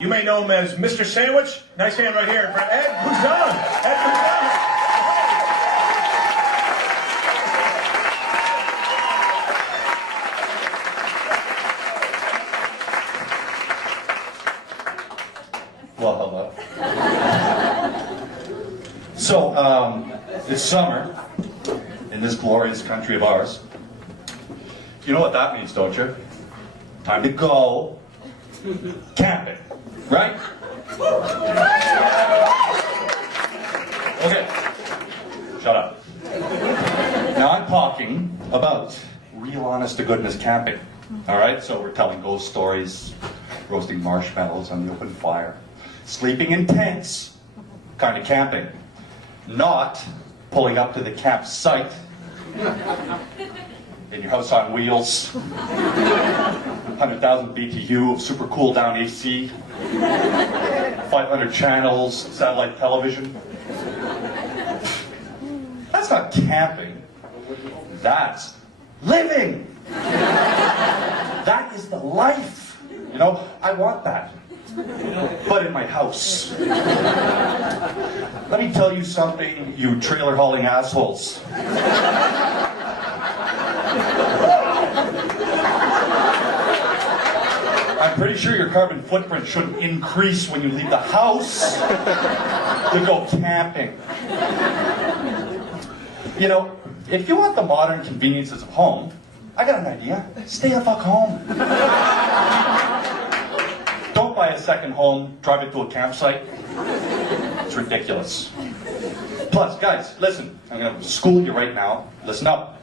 You may know him as Mr. Sandwich. Nice hand right here in front. Ed Gougeon. Ed Gougeon. Well, hello. So, it's summer in this glorious country of ours. You know what that means, don't you? Time to go camping, right? Okay, shut up. Now I'm talking about real honest-to-goodness camping, all right? So we're telling ghost stories, roasting marshmallows on the open fire, sleeping in tents, kind of camping, not pulling up to the campsite in your house on wheels, 100,000 BTU of super cool down AC, 500 channels, satellite television. That's not camping. That's living. That is the life. You know, I want that. But in my house. Let me tell you something, you trailer hauling assholes. I'm pretty sure your carbon footprint shouldn't increase when you leave the house to go camping. You know, if you want the modern conveniences of home, I got an idea. Stay the fuck home. Don't buy a second home, drive it to a campsite. It's ridiculous. Plus, guys, listen, I'm going to school you right now. Listen up.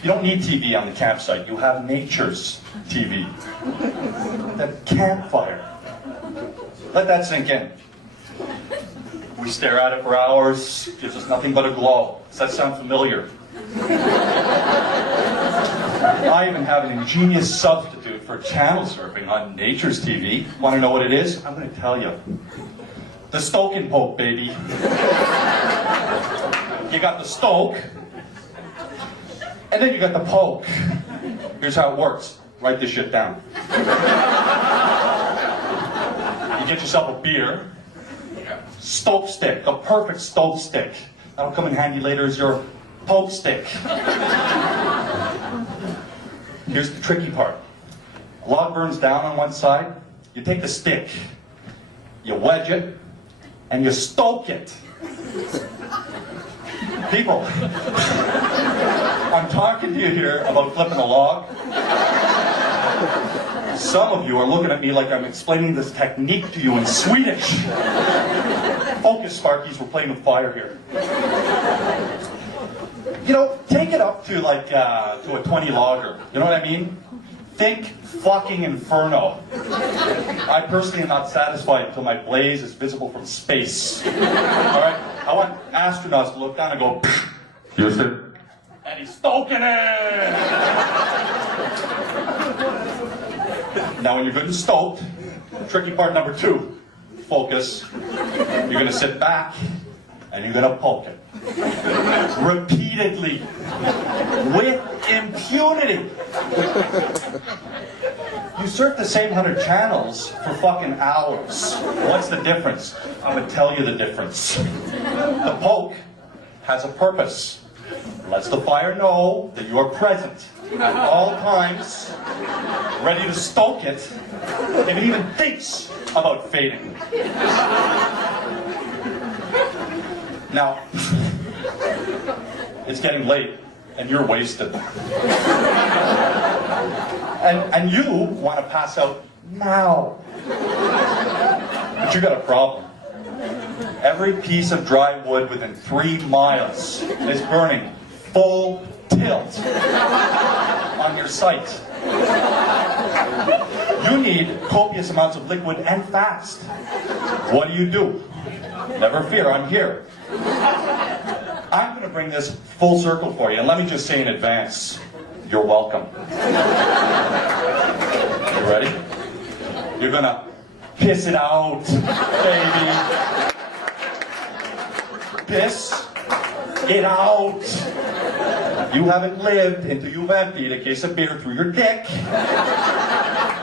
You don't need TV on the campsite. You have nature's TV. The campfire. Let that sink in. We stare at it for hours. Gives us nothing but a glow. Does that sound familiar? I even have an ingenious substitute for channel surfing on nature's TV. Want to know what it is? I'm going to tell you. The stoke and poke, baby. You got the stoke, and then you got the poke. Here's how it works. Write this shit down. You get yourself a beer. Stoke stick, the perfect stoke stick. That'll come in handy later as your poke stick. Here's the tricky part. A log burns down on one side. You take the stick, you wedge it, and you stoke it. People, I'm talking to you here about flipping a log. Some of you are looking at me like I'm explaining this technique to you in Swedish. Focus, Sparkies, we're playing with fire here. You know, take it up to like, to a 20 logger. You know what I mean? Think fucking inferno. I personally am not satisfied until my blaze is visible from space. Alright? I want astronauts to look down and go, Houston. And he's stoking it! Now when you're good and stoked, tricky part number 2, focus. You're gonna sit back and you're gonna poke it. Repeatedly. With impunity. You surf the same 100 channels for fucking hours. What's the difference? I'm gonna tell you the difference. The poke has a purpose. Lets the fire know that you are present at all times, ready to stoke it, if it even thinks about fading. Now, it's getting late, and you're wasted. And you want to pass out now. But you got a problem. Every piece of dry wood within 3 miles is burning full tilt on your site. You need copious amounts of liquid and fast. What do? Never fear, I'm here. I'm going to bring this full circle for you, and let me just say in advance, you're welcome. You ready? You're going to piss it out, baby. Piss it out. You haven't lived until you've emptied a case of beer through your dick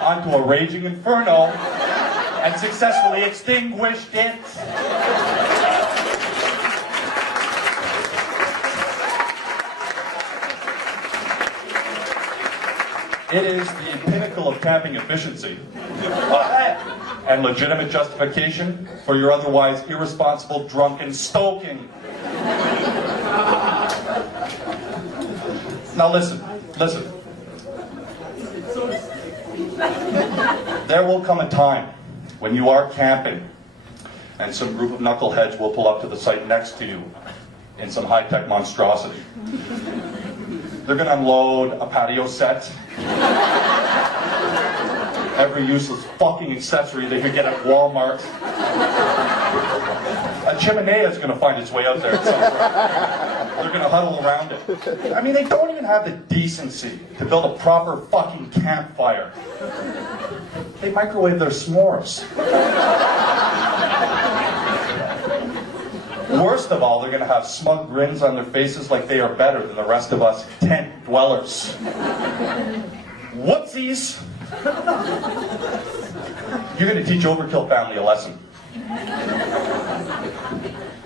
onto a raging inferno and successfully extinguished it. It is the pinnacle of camping efficiency and legitimate justification for your otherwise irresponsible drunken stoking. Now listen. There will come a time when you are camping and some group of knuckleheads will pull up to the site next to you in some high-tech monstrosity. They're going to unload a patio set, every useless fucking accessory they could get at Walmart. A chimenea is going to find its way out there at some point. They're going to huddle around it. I mean, they don't even have the decency to build a proper fucking campfire. They microwave their s'mores. Worst of all, they're going to have smug grins on their faces like they are better than the rest of us tent dwellers. Whoopsies! You're going to teach Overkill family a lesson.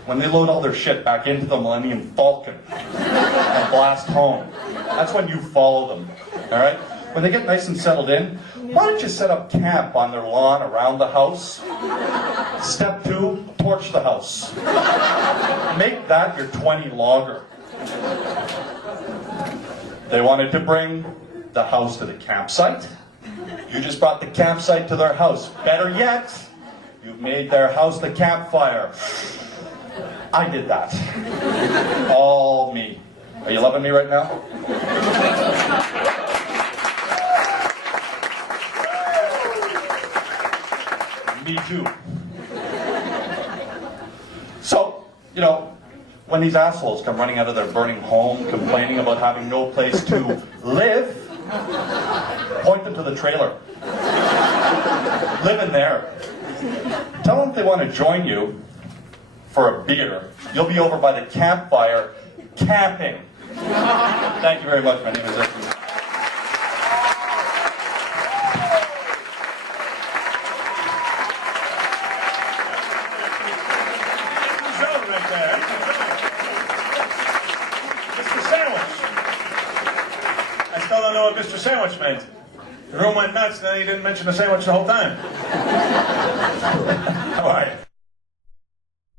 When they load all their shit back into the Millennium Falcon and blast home, that's when you follow them, all right? When they get nice and settled in, why don't you set up camp on their lawn around the house? Step 2, torch the house. Make that your 20 logger. They wanted to bring the house to the campsite. You just brought the campsite to their house. Better yet, you've made their house the campfire. I did that. All me. Are you loving me right now? Me too. So, you know, when these assholes come running out of their burning home, complaining about having no place to live, point them to the trailer. Live in there. Tell them if they want to join you for a beer, you'll be over by the campfire camping. Thank you very much. My name is Ed. Right there. Mr. Sandwich. I still don't know what Mr. Sandwich meant. The room went nuts, and then he didn't mention the sandwich the whole time. How are you?